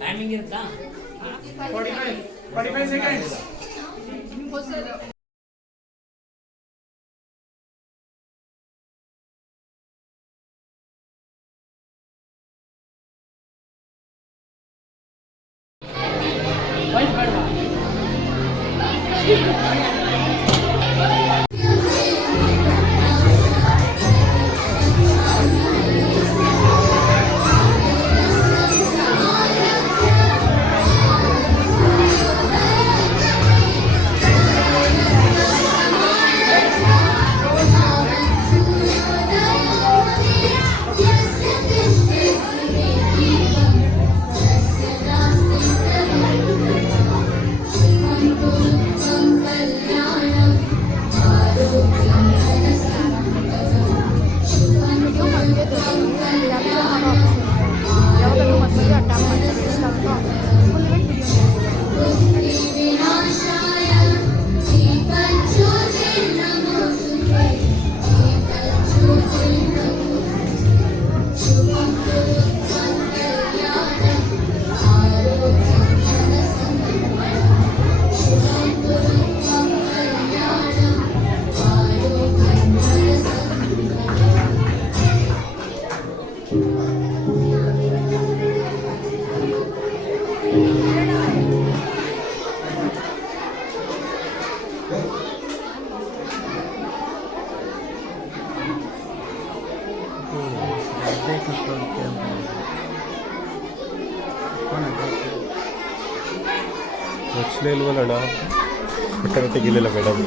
Timing ಇರುತ್ತಾ 45 seconds. ರಚನೆ ಇಲ್ವಲ್ಲಣ್ಣ ಕಟ್ಟೆ ಗಿಲ್ಲಿಲ್ಲ ಮೇಡಮ್.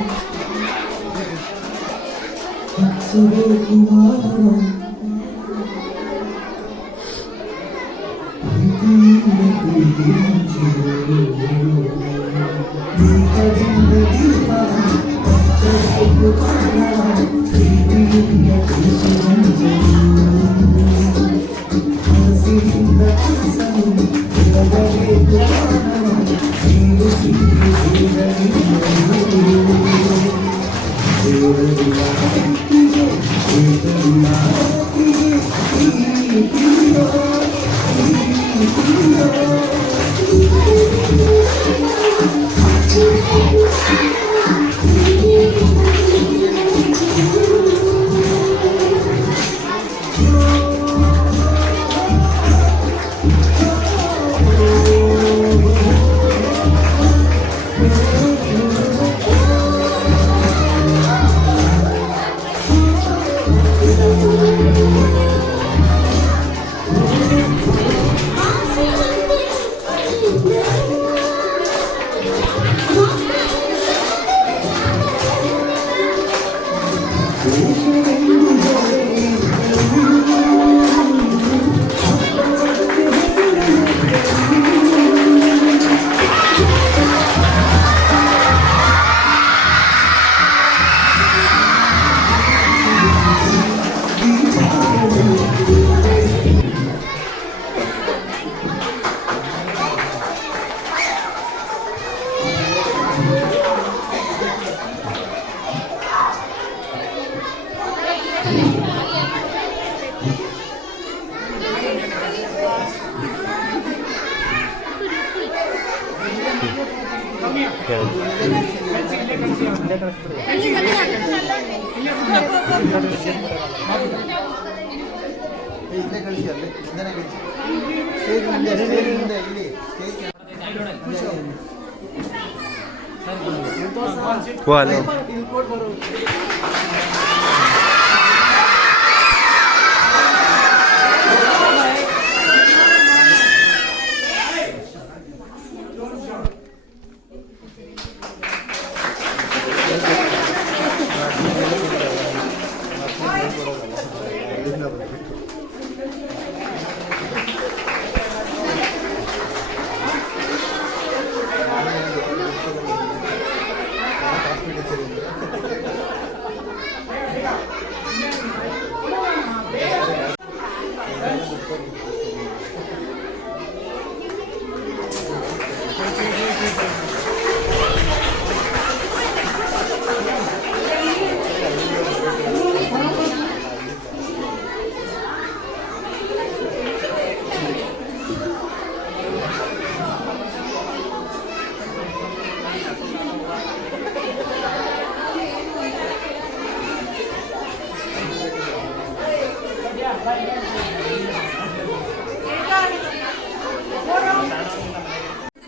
Yeah.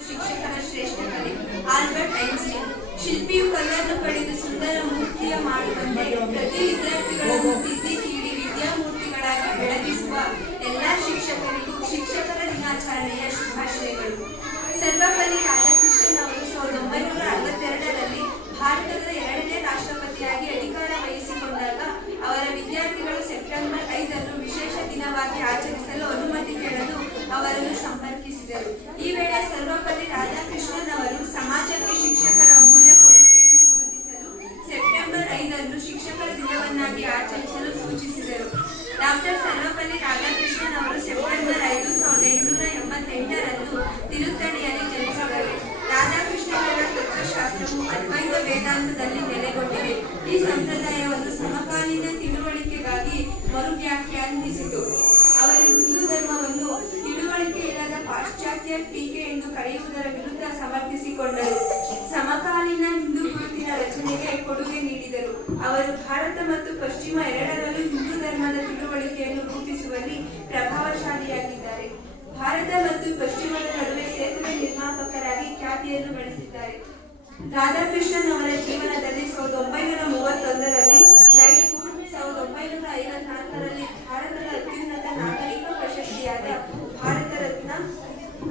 ಶಿಕ್ಷಕರ ಶ್ರೇಷ್ಠ ಕಲೆ ಆಲ್ಬರ್ಟ್ ಐನ್ಸ್ಟೈನ್. ಶಿಲ್ಪಿಯು ಕಲ್ಲನ್ನು ಪಡೆದು ಸುಂದರ ಮೂರ್ತಿಯ ಮಾಡುವಂತೆ ಪ್ರತಿ ವಿದ್ಯಾರ್ಥಿಗಳನ್ನು ತಿದ್ದಿ ತೀಡಿ ವಿದ್ಯಾಮೂರ್ತಿಗಳಾಗಿ ಬೆಳಗಿಸುವ ಎಲ್ಲ ಶಿಕ್ಷಕರಿಗೂ ಶಿಕ್ಷಕರ ದಿನಾಚರಣೆಯ ಶುಭಾಶಯಗಳು. ಸರ್ವಪಲ್ಲಿ ರಾಧಾಕೃಷ್ಣನ್ ಅವರು 1962ರಲ್ಲಿ ಭಾರತದ 2ನೇ ರಾಷ್ಟ್ರಪತಿಯಾಗಿ ಅಧಿಕಾರ ವಹಿಸಿಕೊಂಡಾಗ ಅವರ ವಿದ್ಯಾರ್ಥಿಗಳು ಸೆಪ್ಟೆಂಬರ್ 5 ವಿಶೇಷ ದಿನವಾಗಿ ಆಚರಿಸಲು ಅನುಮತಿ ಕೇಳಲು ಅವರನ್ನು ಸಂಪರ್ಕಿಸಿದರು. ಈ ವೇಳೆ ಸರ್ವಪಲ್ಲಿ ರಾಧಾಕೃಷ್ಣನ್ ಅವರು ಸಮಾಜಕ್ಕೆ ಶಿಕ್ಷಕರ ಅಮೂಲ್ಯ ಕೊಡುಗೆಯನ್ನು ಗುರುತಿಸಲು ಸೆಪ್ಟೆಂಬರ್ 5 ಶಿಕ್ಷಕರ ದಿನವನ್ನಾಗಿ ಆಚರಿಸಲು ಸೂಚಿಸಿದರು. ಡಾಕ್ಟರ್ ಸರ್ವಪಲ್ಲಿ ರಾಧಾಕೃಷ್ಣನ್ ಅವರು ಸೆಪ್ಟೆಂಬರ್ 5, 1888ರಂದು ತಿರುತ್ತಣಿಯಲ್ಲಿ ಜನಿಸಿದರು. ರಾಧಾಕೃಷ್ಣನವರ ತತ್ವಶಾಸ್ತ್ರವು ಅದ್ವೈತ ವೇದಾಂತದಲ್ಲಿ ನೆಲೆಗೊಂಡಿದೆ. ಈ ಸಂಪ್ರದಾಯವನ್ನು ಸಮಕಾಲೀನ ತಿಳುವಳಿಕೆಗಾಗಿ ಮರುವ್ಯಾಖ್ಯಾನಿಸಿತು. ಅವರು ಹಿಂದೂ ಧರ್ಮವನ್ನು ತಿಳುವಳಿಕೆ ಇಲ್ಲದ ಪಾಶ್ಚಾತ್ಯ ಟೀಕೆ ಎಂದು ಕರೆಯುವುದರ ವಿರುದ್ಧ ಸಮರ್ಥಿಸಿಕೊಂಡರು. ಸಮಕಾಲೀನ ಹಿಂದೂ ಗುರುತಿನ ರಚನೆಗೆ ಕೊಡುಗೆ ನೀಡಿದರು. ಅವರು ಭಾರತ ಮತ್ತು ಪಶ್ಚಿಮ ಎರಡರಲ್ಲೂ ಹಿಂದೂ ಧರ್ಮದ ತಿಳುವಳಿಕೆಯನ್ನು ರೂಪಿಸುವಲ್ಲಿ ಪ್ರಭಾವಶಾಲಿಯಾಗಿದ್ದಾರೆ. ಭಾರತ ಮತ್ತು ಪಶ್ಚಿಮದ ನಡುವೆ ಸೇತುವೆ ನಿರ್ಮಾಪಕರಾಗಿ ಖ್ಯಾತಿಯನ್ನು ಗಳಿಸಿದ್ದಾರೆ. ರಾಧಾಕೃಷ್ಣನ್ ಅವರ ಜೀವನದಲ್ಲಿ 1931ರಲ್ಲಿ ನೈಟ್ಹುಡ್, 1954ರಲ್ಲಿ ಭಾರತದ ಅತ್ಯುನ್ನತ ನಾಗರಿಕ ಪ್ರಶಸ್ತಿಯಾದ ಭಾರತ ರತ್ನ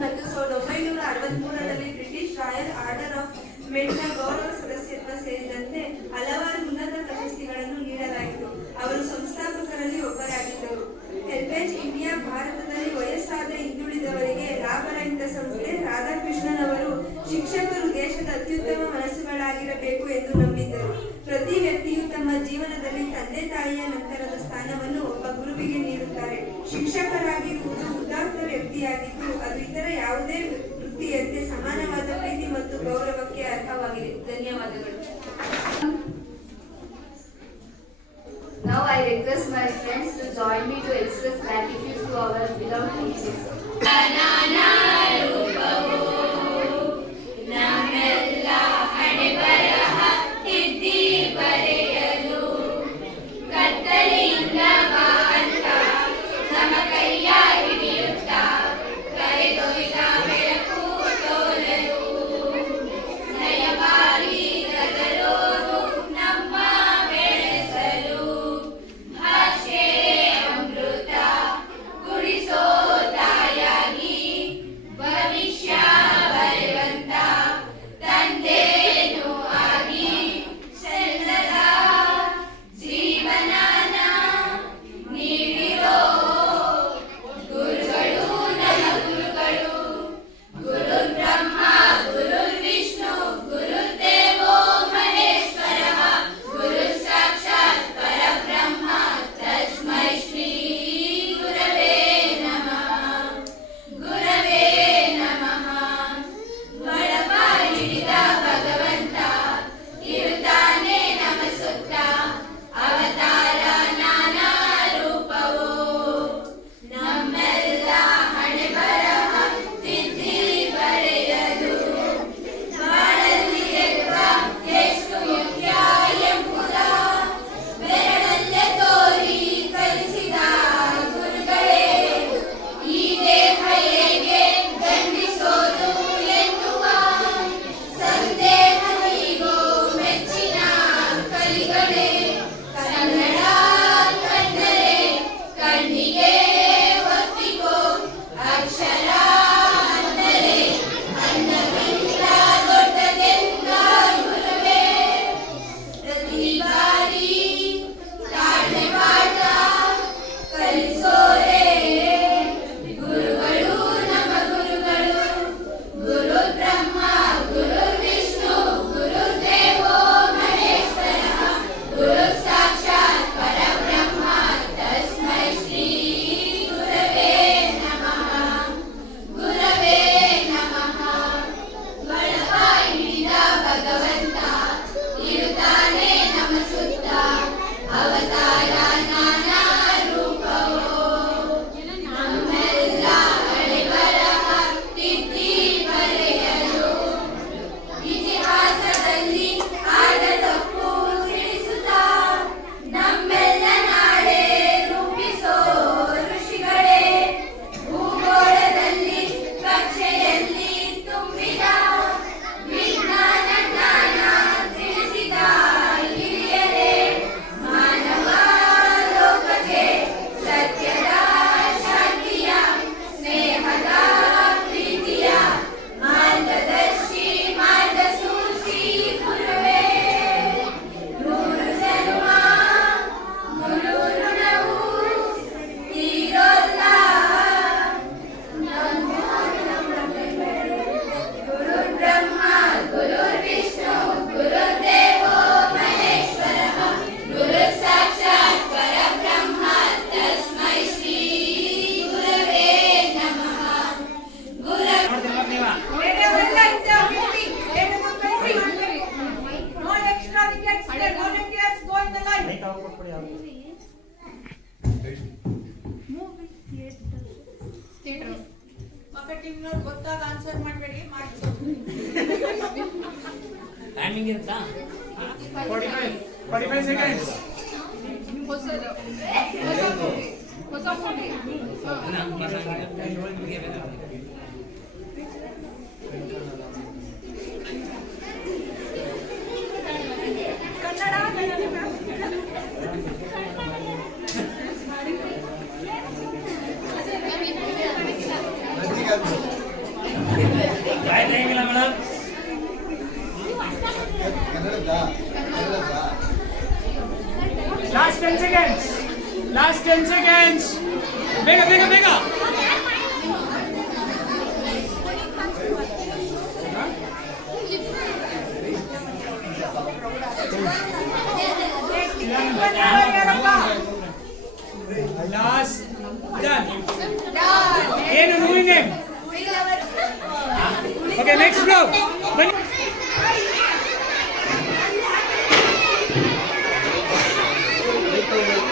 ಮತ್ತು 1963ರಲ್ಲಿ ಬ್ರಿಟಿಷ್ ರಾಯಲ್ ಆರ್ಡರ್ ಆಫ್ ಮೆರಿಟ್ನ ಗೌರವ ಸದಸ್ಯತ್ವ ಸೇರಿದಂತೆ ಹಲವಾರು ಉನ್ನತ ಪ್ರಶಸ್ತಿಗಳನ್ನು ನೀಡಲಾಯಿತು. ಅವರು ಸಂಸ್ಥಾಪಕರಲ್ಲಿ ಒಬ್ಬರಾಗಿದ್ದರು. ಹೆಲ್ಪೇಜ್ ಇಂಡಿಯಾ ಭಾರತದಲ್ಲಿ ವಯಸ್ಸಾದ ಹಿಂದುಳಿದವರಿಗೆ ಲಾಭರಹಿತ ಸಂಸ್ಥೆ. ರಾಧಾಕೃಷ್ಣನ್ ಅವರು ಶಿಕ್ಷಕರು ದೇಶದ ಅತ್ಯುತ್ತಮ ಮನಸ್ಸುಗಳಾಗಿರಬೇಕು ಎಂದು ನಂಬಿದ್ದರು. ಪ್ರತಿ ವ್ಯಕ್ತಿಯು ತಮ್ಮ ಜೀವನದಲ್ಲಿ ತಂದೆ ತಾಯಿಯ ನಂತರದ ಸ್ಥಾನವನ್ನು ಒಬ್ಬ ಗುರುವಿಗೆ ನೀಡುತ್ತಾರೆ. ಶಿಕ್ಷಕರಾಗಿರುವುದು ಉದಾತ್ತ ವ್ಯಕ್ತಿಯಾಗಿದ್ದು ಅದು ಇತರ ಯಾವುದೇ ವೃತ್ತಿಯಂತೆ ಸಮಾನವಾದ ಪ್ರೀತಿ ಮತ್ತು ಗೌರವಕ್ಕೆ ಅರ್ಹವಾಗಿದೆ. ಧನ್ಯವಾದಗಳು. Now I request my friends to join me to express gratitude to our beloved teachers. ನಯಮಾರಿ ಟೀಮ್ನವ್ರು ಗೊತ್ತಾಗ ಆನ್ಸರ್ ಮಾಡಬೇಡಿ ಟೈಮಿಂಗ್ ಇರುತ್ತಾ 45 seconds. ಇಲ್ಲ madam. Last 10 seconds. Last 10 seconds. ಬೇಗ ಬೇಗ ಬೇಗ. Last done. ಏನು movie name? Okay, next bro. ಬನ್ನಿ.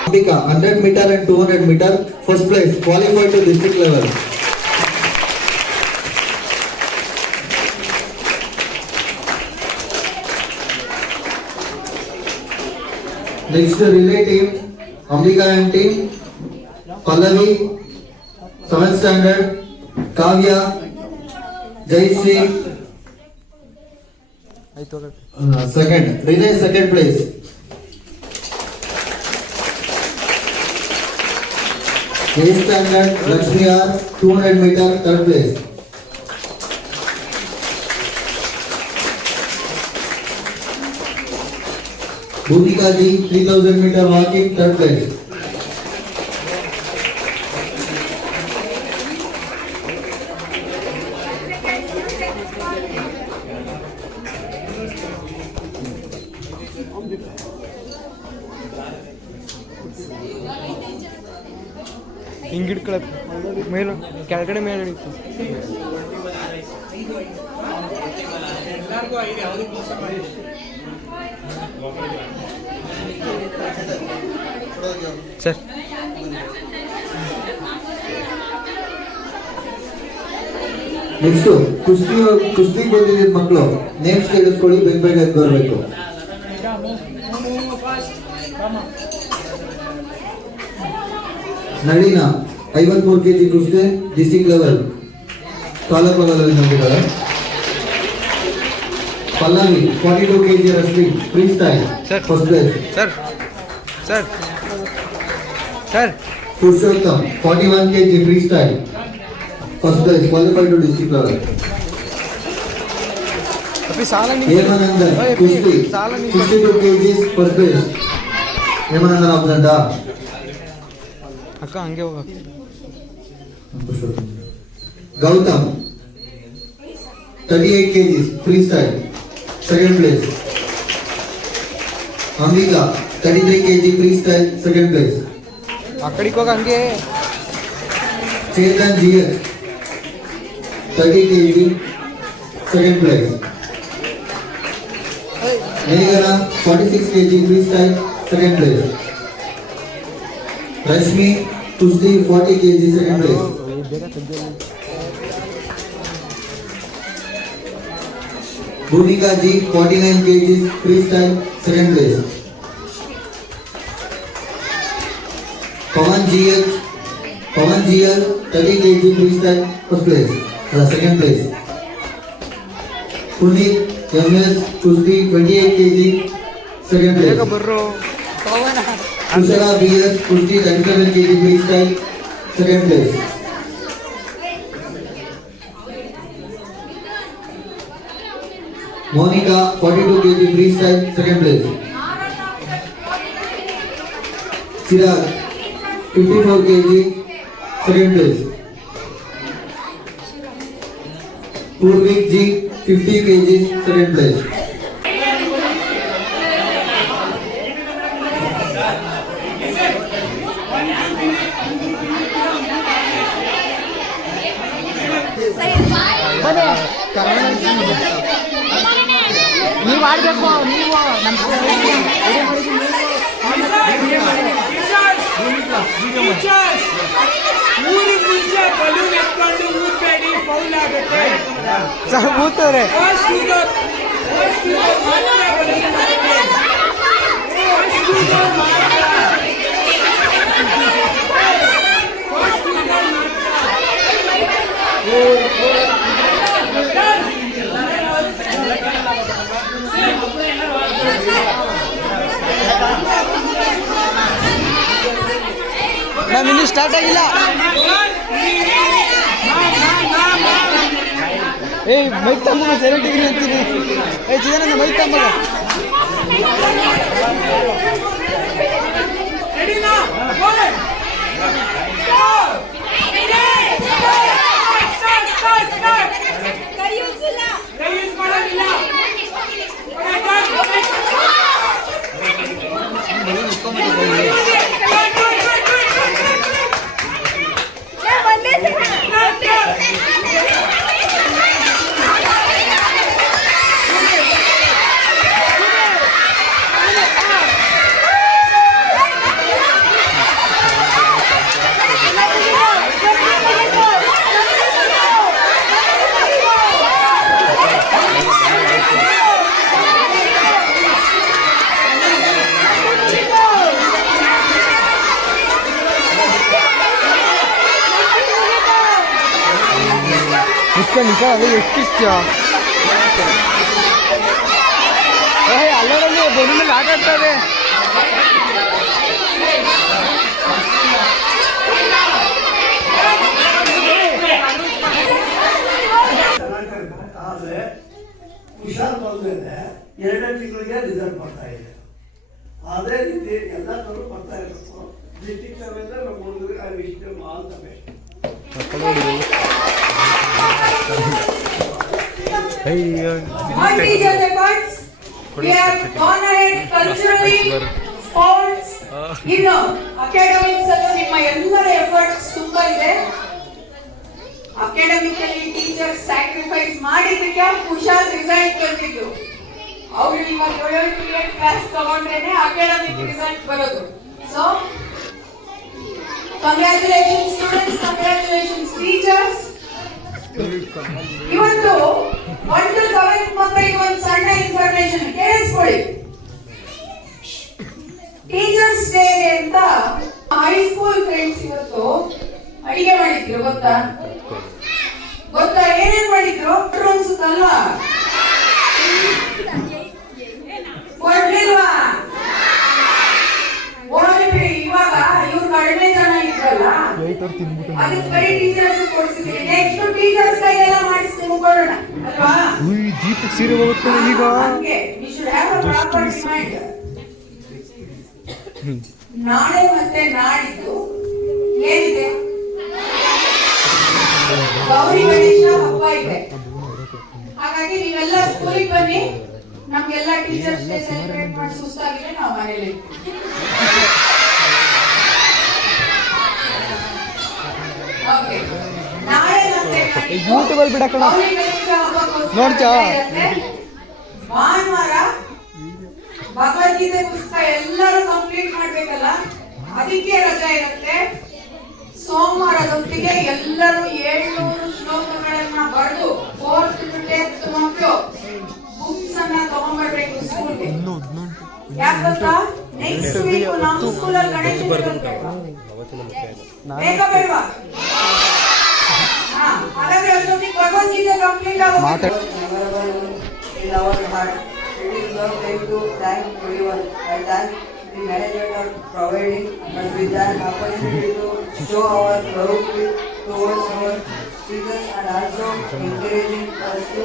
Ambika, 100 meter and 200 meter, first place, qualified to district level. Next relay team, Ambika and team, Pallavi, 7th standard, Kavya, Jayashree, second, relay second place. Eighth standard, Lakshmi R, 200 meter, third place. Bhumika Ji, 3000 meter walking, third place. ಹಿಂಗಿಡ್ಕೊಳಕ್ಕೆ ಮೇಲೆ ಕೆಳಗಡೆ ಮೇಲೆ ಹಿಡಿತು. Sir next ಕುಸ್ತಿ ಬಂದಿದ್ದ ಮಕ್ಕಳು names ಕೇಳಿಸ್ಕೊಳ್ಳಿ, ಬೇಗ ಬೇಗ ಎದ್ದು ಬರಬೇಕು. ನಳಿನ 53 kg ಕುಸ್ತಿ, ಡಿಸ್ಟ್ರಿಕ್ಟ್ ಲೆವೆಲ್, ತಾಲೂಕು ಲೆವೆಲ್ ನಂಬಿದ್ದಾರೆ. Pallavi 42 kg wrestling, free style, first place. Sir sir sir Purushottam 41 kg free style, first place, qualified to district level. Hemanandan ಕುಸ್ತಿ 62 kg ಫಸ್ಟ್ ಪ್ಲೇಸ್. ಹೇಮಾನಂದನ್ ಆಬ್ಸೆಂಟಾ? ಅಕ್ಕ ಹಂಗೆ ಹೋಗ. Gautam 38 kg free style, second place. Ambika 33 kg free style, second place. ಆ ಕಡೆಗೆ ಹೋಗ ಹಂಗೆ. Chetan G 30 kg, second place. ಮೇಘನ 46 kg free style, second place. Rashmi ಕುಸ್ತಿ 40 kg, second place. Bhoomika G 49 kg free style, second place. Pavan GL 30 kg free style, first place, second place. Puneeth MS ಕುಸ್ತಿ 28 kg, second place. Kushala BS ಕುಸ್ತಿ 37 kg free style, second place. Monika 42 kg free style, second place. Chirag 54 kg, second place. Poorvik G 50 kg, second place. ನೀವು ಆಡ್ಬೇಕು, ನೀವು ನಮ್ಮ ಊರಿಗೆ ಮುಂಚೆ balloon ಎತ್ಕೊಂಡು ಊದ್ಬೇಡಿ, foul sir ಕೂತವ್ರೆ. Ma'am ಇನ್ನೂ ಸ್ಟಾರ್ಟ್ ಆಗಿಲ್ಲ. ಏಯ್ ಮೈಕ್ ತಮ್ಮ 7 ಡಿಗ್ರಿ ಅಂತೀನಿ. ಏಯ್ ಚಿದಾನಂದ ಮೈಕ್ ತಮ್ಮ. ನಿಕ್ಕ ಅದು ಎಷ್ಟಿಷ್ಟ ಅಲ್ಲರಲ್ಲಿ ಬೊಡಿ ಮೇಲೆ ಆಟ ಆಡ್ತಾರೆ. ಆದರೆ ಹುಷಾರ್ ಬಂದ್ರೆ 2 ತಿಂಗಳಿಗೆ ರಿಸಲ್ಟ್ ಬರ್ತಾ ಇದೆ. ಅದೇ ರೀತಿ ಎಲ್ಲ ಕಡೆ ಬರ್ತಾ ಇರಬೇಕು. ಡಿಸ್ಟ್ರಿಕ್ಟ್ ಲೆವೆಲ್ ನಮ್ಮ ಹುಡುಗರಿಗೆ I wish them all the best. All teachers' efforts, we have gone ahead culturally, sports, academics ಅಲ್ಲೂ ನಿಮ್ಮ ಎಲ್ಲರ ಎಫರ್ಟ್ಸ್ ತುಂಬಾ ಇದೆ. ಅಕಾಡೆಮಿಕಲಿ ಟೀಚರ್ಸ್ ಸ್ಯಾಕ್ರಿಫೈಸ್ ಮಾಡಿದ್ದಕ್ಕೆ ಹುಷಾರ್ ರಿಸಲ್ಟ್ ಬಂದಿದ್ದು. ಅವರು ನಿಮ್ಮ 7th ಕ್ಲಾಸ್ ತಗೊಂಡ್ರೇನೆ ಅಕಾಡೆಮಿಕ್ ರಿಸಲ್ಟ್ ಬರೋದು. So congratulations students, congratulations teachers. ಇವತ್ತು 1 to 7 ಮಕ್ಕಳಿಗೆ ಒಂದು ಸಣ್ಣ ಇನ್ಫಾರ್ಮೇಶನ್ ಕೇಳಿಸ್ಕೊಳ್ಳಿ. ಟೀಚರ್ಸ್ ಡೇ ಅಂತ ಹೈಸ್ಕೂಲ್ ಫ್ರೆಂಡ್ಸ್ ಇವತ್ತು ಅಡಿಗೆ ಮಾಡಿದ್ರು. ಗೊತ್ತಾ ಏನೇನ್ ಮಾಡಿದ್ರು ಅನ್ಸುತ್ತಲ್ಲ? ಕೊಡ್ಲಿಲ್ವಾ? ಹೋಗ್ಬಿಡಿ. ಇವಾಗ ಇವ್ರು ಕಡಿಮೆ ಜನ ಇದ್ರಲ್ಲ, ಅದಕ್ಕೆ ಬರೀ ಟೀಚರ್ಸ್ ಕೊಡ್ಸಿದ್ವಿ. ನೆಕ್ಸ್ಟ್ ಟೀಚರ್ಸ್ ಕೈಗೆಲ್ಲ ಮಾಡಿಸ್ತೀವಿ ಕೊಡೋಣ ಅಲ್ವಾ? ದೀಪಕ್ ಸೀರೆ ಹೋಗುತ್ತೆ ಈಗ. ನಾಳೆ ಮತ್ತೆ ನಾಡಿದ್ದು ಏನಿದೆ? ಗೌರಿ ಗಣೇಶ ಹಬ್ಬ ಇದೆ. ಹಾಗಾಗಿ ನೀವೆಲ್ಲ ಸ್ಕೂಲಿಗೆ ಬನ್ನಿ. ನಮ್ಗೆಲ್ಲ ಟೀಚರ್ಸ್ ಡೇ ಸೆಲೆಬ್ರೇಟ್ ಮಾಡಿ ಸುಸ್ತಾಗಿದೆ, ನಾವು ಮನೇಲಿ ನಾಳೆ ಮತ್ತೆ ಯೂಟ್ಯೂಬಲ್ಲಿ ಬಿಡಕಣ ನೋಡ್ತಾ ಭಾನುವಾರ ಭಗವದ್ಗೀತೆ ಪುಸ್ತಕ ಎಲ್ಲರೂ ಕಂಪ್ಲೀಟ್ ಮಾಡ್ಬೇಕಲ್ಲ, ಅದಕ್ಕೆ ರಜಾ ಇರುತ್ತೆ. ಸೋಮವಾರದೊತ್ತಿಗೆ ಎಲ್ಲರೂ 700 ಶ್ಲೋಕಗಳನ್ನ ಬರೆದು 4th to 10th ಮಕ್ಕಳು ಬುಕ್ಸ್ ಅನ್ನ ತಗೊಂಡ್ಬರ್ಬೇಕು ಸ್ಕೂಲ್ಗೆ. ಯಾಕಂತ ನೆಕ್ಸ್ಟ್ ವೀಕ್ ನಮ್ಮ ಸ್ಕೂಲಲ್ಲಿ ಗಣೇಶ ಬೇಗ ಬೇಡವಾ? ಹಾಗಾದ್ರೆ ಅಷ್ಟೊತ್ತಿಗೆ ಭಗವದ್ಗೀತೆ ಕಂಪ್ಲೀಟ್ ಆಗುತ್ತೆ. In our heart, it is our time to thank everyone. I thank the management for providing us with an opportunity to show our gratitude towards our teachers and also encouraging us to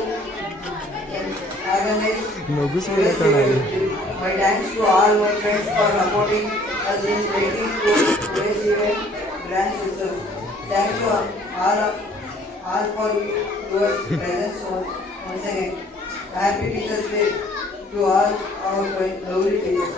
organize today's event. My thanks to all my friends for supporting us in making today's event grand success. Thank you all for your presence once again. Happy Teachers Day to all our lovely teachers.